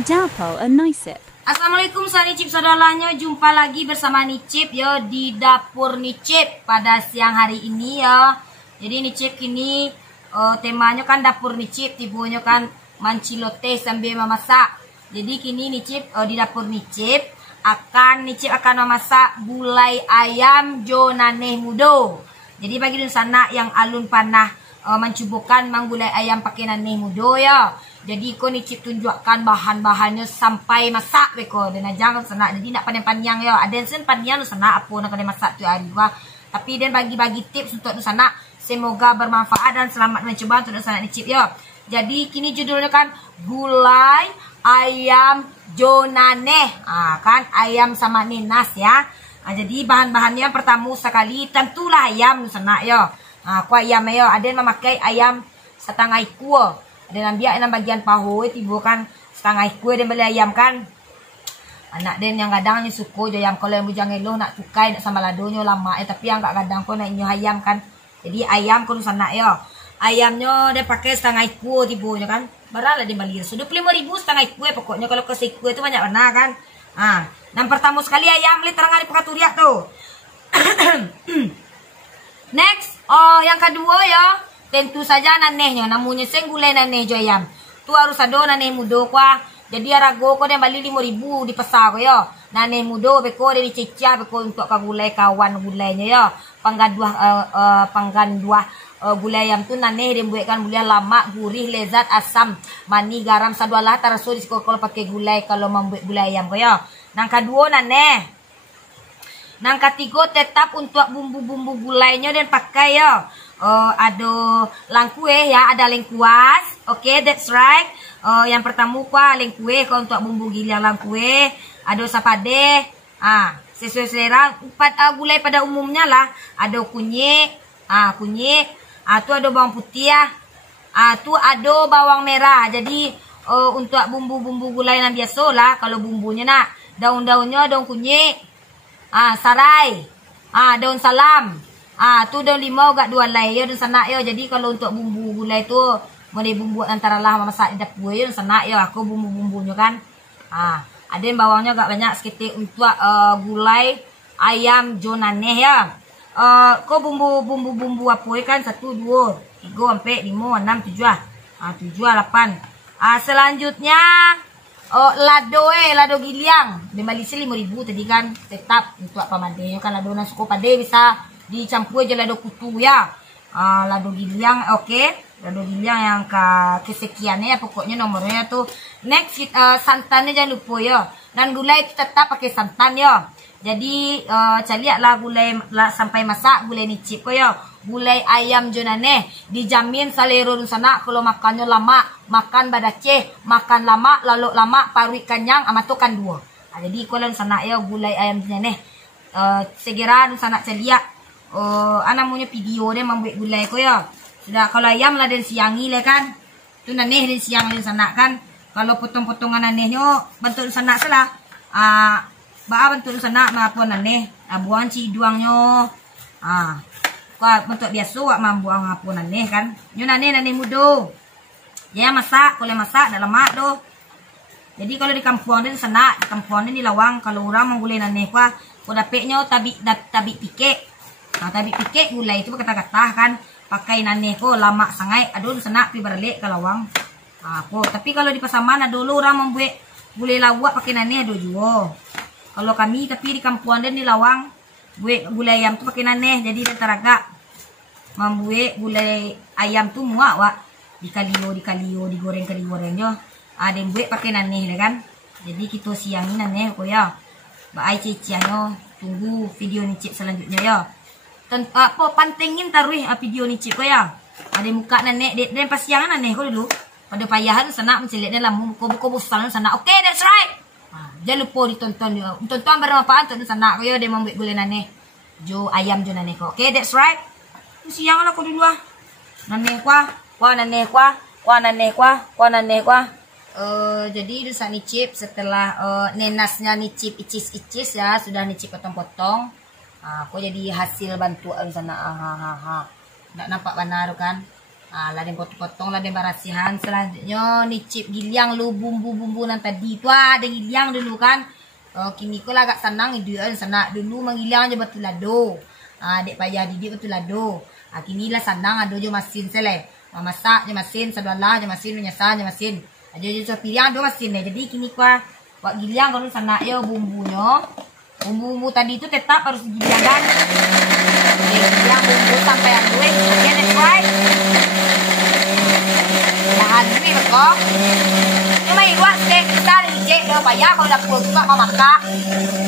Dalpo and Nicip. Assalamualaikum Nicip saudaranya, jumpa lagi bersama Nicip ya di dapur Nicip pada siang hari ini ya. Jadi Nicip kini temanya kan dapur Nicip, tibunya kan mancilote sambil memasak. Jadi kini Nicip di dapur Nicip akan memasak gulai ayam jonaneh mudo. Jadi bagi di sana yang alun panah mencubukan manggulai ayam pakai naneh mudo ya. Jadi ko Nicip tunjukkan bahan-bahannya sampai masak beko dan jangan sana. Jadi nak pandang-pandang ya. Ada sen pandang sana apa nak kena masak tu hari wah. Tapi dan bagi-bagi tips untuk di sana. Semoga bermanfaat dan selamat mencoba untuk di sana Nicip ya. Jadi kini judulnya kan gulai ayam jonaneh. Kan ayam sama nenas ya. Jadi bahan-bahannya pertama sekali tentulah ayam di sana ya. Kuah ayam ya. Ada yang memakai ayam setengah kuah. Dan ambil yang bagian pahu tiba kan setengah kue dan beli ayam kan. Anak den yang kadang ni suka je ayam kalau yang bujang eloh nak tukai nak sambal ladonya lama tapi yang enggak kadang ko nak inyo ayam kan. Jadi ayam ko sana ya. Ayamnya dia pakai setengah kue tibunya kan. Baralah dia beli. Sudah 25.000 setengah kue pokoknya kalau ke kue itu banyak warna kan. Yang pertama sekali ayam li terang hari pakaturiak tu. Next, yang kedua ya. Tentu saja nanehnya, namanya seng gulai naneh jo ayam. Tu harus ada naneh mudo kuah. Jadi arago ko dia bali 5.000 di pasar ko ya. Naneh mudo beko dia dicicah beko untuk gulai kawan gulainya ya. Panggan dua gulai ayam tu naneh dia buatkan gulai lama, gurih, lezat, asam, mani, garam sadualah taraso di kalau pakai gulai kalau membuat gulai ayam ko ya. Nang kedua naneh. Nang ketiga tetap untuk bumbu-bumbu gulainya dan pakai ya. Ada langkue ya, ada lengkuas. Oke, that's right. Yang pertama kuah lengkue kalau untuk bumbu giling langkue. Ada sapade. Sesuai selera. Gulai pada umumnya lah. Ada kunyit. Kunyit. Tu ada bawang putih ya. Tu ada bawang merah. Jadi untuk bumbu-bumbu gulai yang biasa lah. Kalau bumbunya nak daun-daunnya daun kunyit. Sarai. Daun salam. Tu daun limau gak dua lay ya dan sana ya. Jadi kalau untuk bumbu gulai tu mau bumbu antara lah masak di dapur ya dan sana ya aku bumbu-bumbunya kan. Ada yang bawangnya gak banyak sedikit untuk gulai ayam jonaneh ya. Ko bumbu apa kan 1 2 3 sampai 5 6 7 7 8. Selanjutnya lado giliang. Di Malaysia 5.000 tadi kan tetap untuk pamadenya kan lado nang suka pade bisa dicampur aja lado kutu ya. Lado giliang oke. Lado giliang yang kesekiannya ya pokoknya nomornya tuh. Next santannya jangan lupa ya. Dan gulai itu tetap pakai santan ya. Jadi carilah gulai sampai masak gulai Nicip ko ya. Gulai ayam jonaneh dijamin salero di sana kalau makannya lama, makan badaceh, makan lama, lalu lama parui kanyang amatukan 2. Jadi kalau di sana ya gulai ayam jonaneh segera di sana cariak namanya video dia membuat gulai ko ya. Sudah kalau ayam lah dan siangi lah kan. Tu naneh dan siang di sana kan. Kalau potong-potongan nanehnya bentuk di sana salah. Bentuk di sana apa naneh. Buang ciduangnya. Kau bentuk biasa wak membuang apa naneh kan. Nyo naneh mudo. Ya masak, kalau masak dah lama doh. Jadi kalau di kampung dia di sana, di kampung dia di lawang kalau orang menggulai naneh kuah, kau dapetnya tabi pikek. Tabi pikek gulai itu kata-kata kan pakai naneh ko lama sangai. Aduh sana pi berlek ke lawang. Tapi kalau di pasaman dulu orang membuat gulai lawak pakai naneh do juo. Kalau kami tapi di kampung dan di lawang buat gulai ayam tu pakai naneh jadi dia teragak membuat gulai ayam tu muak wak dikalio digoreng-gorengnya. Ada buat pakai naneh kan. Jadi kita siangin naneh ko ya. Baai ciciannya tunggu video Nicip selanjutnya ya. Pantengin taruh video Nicip ko ya. Ada muka nenek dan pas siangan nenek ko dulu. Pada payahan sana mencelik dalam buku bosan sana. Oke, that's right. Jangan lupa ditonton dia. Tonton bermanfaat untuk sana ko ya dia membuat gulai nenek. Ayam jo nenek ko. Oke, that's right. Siangan aku dulu Nenek kuah. Jadi dosa Nicip setelah nenasnya Nicip icis ya sudah Nicip potong-potong. Aku jadi hasil bantuan sana. Nggak nampak benar kan? Lah den potong-potong lah den barasihan. Selanjutnya nicip giliang lu bumbu-bumbu nan tadi tu ada giliang dulu kan. Kini ko lah agak senang ideal sana dulu mengilang aja betul lado. Dek payah didik betul lado. Kini lah senang ada je mesin sele. Masak je mesin, sadulah je mesin, menyasa je mesin. Aja je pilih ada mesin ni. Jadi kini ko buat giliang kalau sana ya bumbunya. Bumbu-bumbu tadi itu tetap harus digiliangkan. Giliang bumbu sampai adue. Okay, that's right. Lahan ni kok. Cuma iwak steak kita licik dah payah kalau dah puas juga mau makan.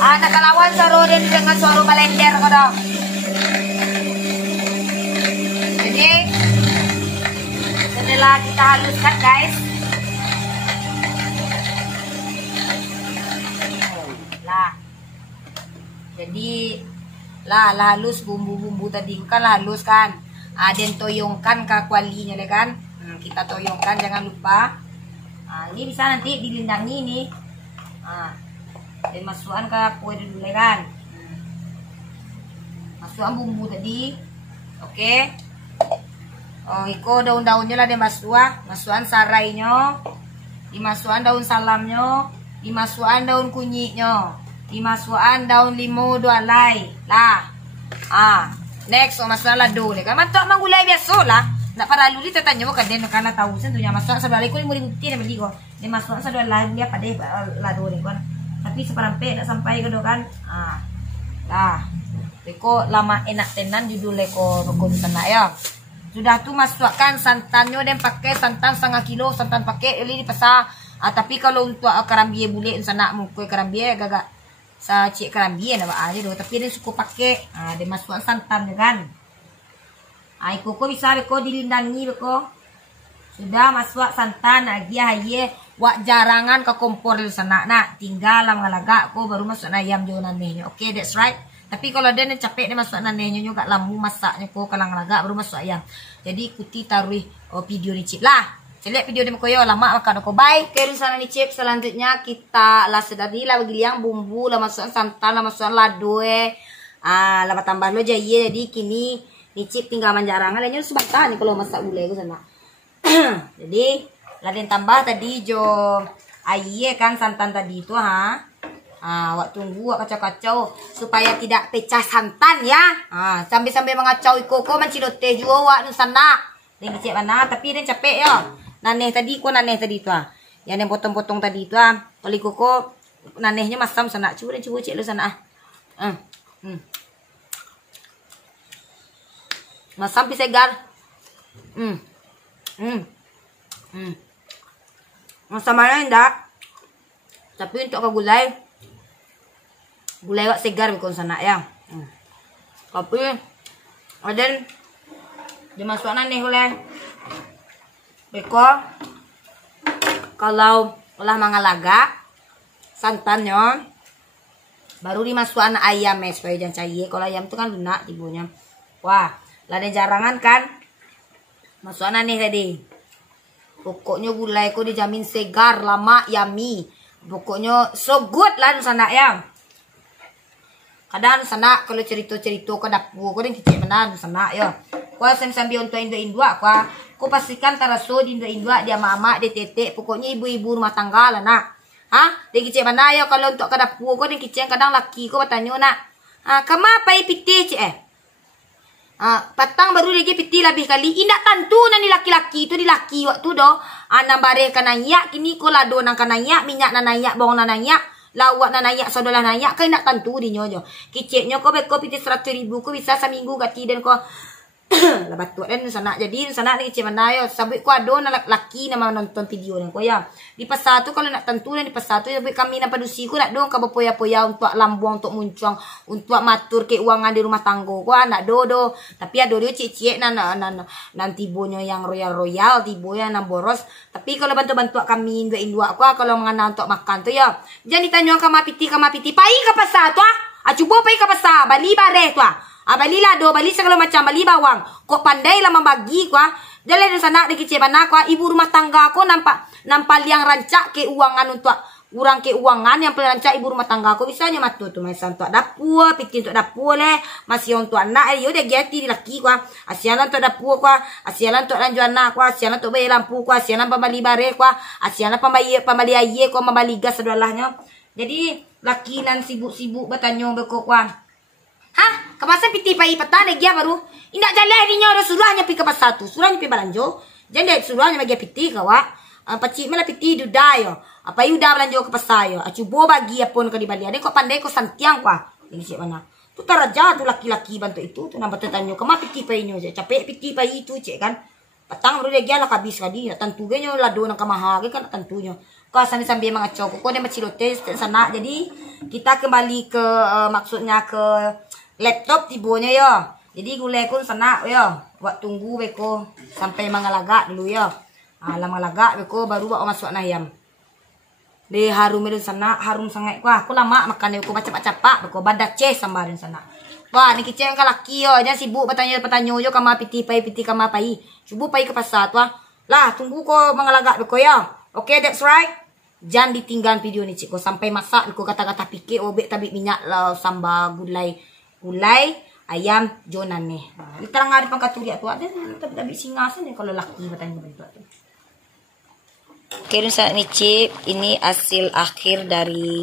Nakalawan saroden dengan suara balender kau dah. Jadi setelah kita haluskan guys. Jadi lah halus bumbu-bumbu tadi kan lah halus kan. Dan toyongkan ke kualinya deh kan. Kita toyongkan jangan lupa. Ini bisa nanti dilindangi nih. Dan masukkan ke kue dulu deh kan. Masukkan bumbu tadi. Oke. Iko daun-daunnya lah dia masukkan sarainya. Dimasukkan daun salamnya. Dimasukkan daun kunyitnya. Dimasukkan daun limau dua alai lah. Next masukkan lado ni kan matok mang gulai biasa lah. Nak para luli tetanya bukan dia nak tahu sentuhnya masukkan satu alai ko 5,000 rupiah beli ko. Dia masukkan satu alai dia pada lado ni kan. Tapi seperampe nak sampai ke kan. Lah. Ko lama enak tenan judul ko sana ya. Sudah tu masukkan santannya dan pakai santan 1/2 kilo santan pakai ini di pasar. Tapi kalau untuk karambie bule sana mukoi karambie agak sa cik kerambie nak aja doh tapi dia suka pakai dia masukkan santan kan. Iko bisa beko dilindangi beko. Sudah masuk santan lagi aye wak jarangan ke kompor di sana nak tinggal lama-laga ko baru masuk ayam jo nanehnya. Oke, that's right. Tapi kalau dia capek dia masuk nanehnya juga lambu masaknya ko kalang-laga baru masuk ayam. Jadi ikuti taruh video ni cip lah. Selek video demo koyo lama makan aku bye. Oke, sana nih cip selanjutnya kita lah sedari lah giliang bumbu lah masukkan santan lah masukkan lado lah tambah lo jaye jadi kini nih cip tinggal manjarangan lainnya sebentar nih kalau masak gulai aku sana. Jadi lah den tambah tadi jo aye kan santan tadi itu wak tunggu wak kacau-kacau supaya tidak pecah santan ya. Sambil-sambil mengacau iko mencidot teh juga wak sana. Den cip mana tapi den capek ya. Naneh tadi tuh yang potong-potong tadi tuh kalau koko nanehnya masam sana coba cek lu sana masam pisegar masam mana enggak tapi untuk ke gulai wak segar bukan sana ya tapi ada dimasukkan naneh oleh beko kalau olah mangalaga santannya baru dimasukkan ayam supaya jangan cair. Kalau ayam itu kan lunak ibunya. Wah, lada jarangan kan masukkan nih tadi. Pokoknya gulai ko dijamin segar, lama, yummy. Pokoknya so good lah sana ya. Kadang sana kalau cerita-cerita ke dapur ko din kecil benar sana ya. Ko sambil untuk Indo-Indo ko pastikan taraso di Indo-Indo dia mama dia tetek pokoknya ibu-ibu rumah tangga lah nak. Dia kecil mana ya kalau untuk ke dapur ko din kecil kadang laki ko bertanya nak. Kama pai piti cik patang baru lagi piti lebih kali indak tentu nani laki-laki itu di laki waktu do nambare kananya kini ko lado nang kananya minyak nananya bawang nananya lawak nananya saudara nananya kan indak tentu di nyojo kiciknya ko beko piti 100.000 ko bisa seminggu gati dan ko lah batu dan sana jadi sana ni kecil mana yo sabik ko ado na laki nama nonton video ni ko ya di pasar tu kalau nak tentu di pasar tu sabik kami na padusi ko nak dong ka poya-poya untuk lambuang untuk muncung untuk matur keuangan di rumah tanggo ko anak do tapi ado dia cicik nanti bonya yang royal tibonya nang boros tapi kalau bantu-bantu kami Indo ko kalau mengana untuk makan tu ya jangan ditanya kama piti pai ka pasar tu coba pai ka pasar bali bare tu bali lado, bali segala macam, bali bawang. Kok pandai lah membagi kuah. Jalan di sana di kecil mana kuah ibu rumah tangga ko nampak liang rancak keuangan untuk urang ke uangan yang pelancak ibu rumah tangga aku bisanya matu tu masa untuk dapur, piti untuk dapur leh, masih untuk anak yo dia gati laki kwa, asialan untuk dapur kwa, asialan untuk lanjut anak kwa, asialan untuk bayar lampu kwa, asialan pembali bare kwa, asialan pembali air kwa, pembali gas sedalahnya. Jadi laki nan sibuk-sibuk bertanya beko kwa. Hah, ke pasar piti pai petang dia baru. Indak jalan dinya ada suruhnya pergi ke pasar tu, suruhnya pergi belanjo. Jadi suruhnya bagi piti kawa. Pacik mela piti duda yo. Apa yu dah belanjo ke pasar yo. Cuba bagi apun ke di Bali. Ada kok pandai kok santiang kwa. Ini cik mana? Tu taraja tu laki-laki bantu itu tu nampak tertanya kemana piti pai nyo je. Capek piti pai itu cik kan. Petang baru dia lah habis kadi. Tentu ge nyo lado nang kamaha ge kan tentunya. Kau sambil mengacau kok dia macilote sana. Jadi kita kembali ke maksudnya ke laptop tibonya yo. Jadi gulai kun sana yo. Buat tunggu beko sampai mangalaga dulu yo. Lama laga beko baru bawa masuk ayam. De harum itu sana harum sangat kuah. Aku lama makan beko macam-macam beko badak ceh sambarin sana. Wah ni kicau yang laki yo. Jangan sibuk bertanya yo kama piti kama pai. Cuba pai ke pasar tu lah. Tunggu ko mangalaga beko yo. Okay, that's right. Jangan ditinggal video ni cik ko sampai masak beko kata-kata pikir obek tabik minyak lah sambal gulai ayam jonan nih. Diterang ada pangkat turia tu ada tapi singa sana kalau laki bertanya begitu tu. Oke, saat ini cip, ini hasil akhir dari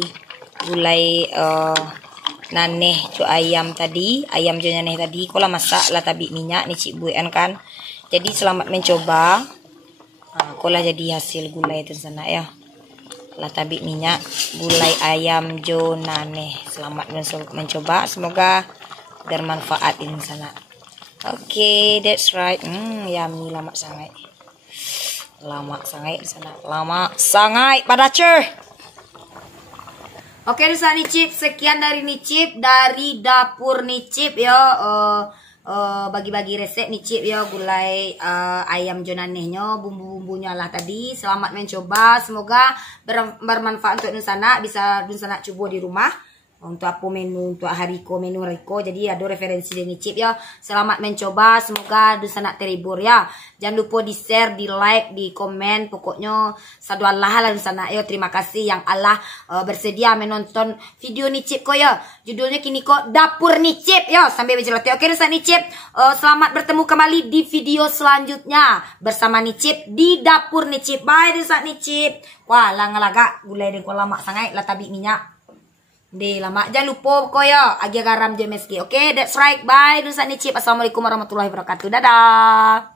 gulai naneh cu ayam tadi, ayam jonan nih tadi. Kalau masak lah tabik minyak nih cip buan kan. Jadi selamat mencoba. Kalau jadi hasil gulai itu sana ya. Lah tabik minyak gulai ayam jonane. Selamat mencoba, semoga bermanfaat ini sana. Oke, that's right. Yummy lama sangat. Lama sangat di sana. Lama sangat pada cer. Oke, di sana Nicip, sekian dari Nicip dari dapur Nicip ya. Bagi-bagi resep Nicip ya gulai ayam jonanehnya, bumbu-bumbunya lah tadi. Selamat mencoba, semoga bermanfaat untuk Nunsana, bisa Nunsana coba di rumah untuk apa menu untuk menu hariko. Jadi ada referensi dari Nicip ya. Selamat mencoba, semoga Nunsana terhibur ya. Jangan lupa di share, di like, di komen. Pokoknya sadu Allah lah Nunsana ya. Terima kasih yang Allah bersedia menonton video Nicip ko ya. Judulnya kini kok dapur Nicip ya. Sampai berjelas. Oke Nunsana Nicip, selamat bertemu kembali di video selanjutnya bersama Nicip di dapur Nicip. Bye Nunsana Nicip. Wah lang-laga gulai dengkol lama sangat lah tabik minyak. Deh lama, jangan lupa kok ya, agi garam JMSG. Oke, that's right. Bye. Nunsana Nicip. Assalamualaikum warahmatullahi wabarakatuh. Dadah.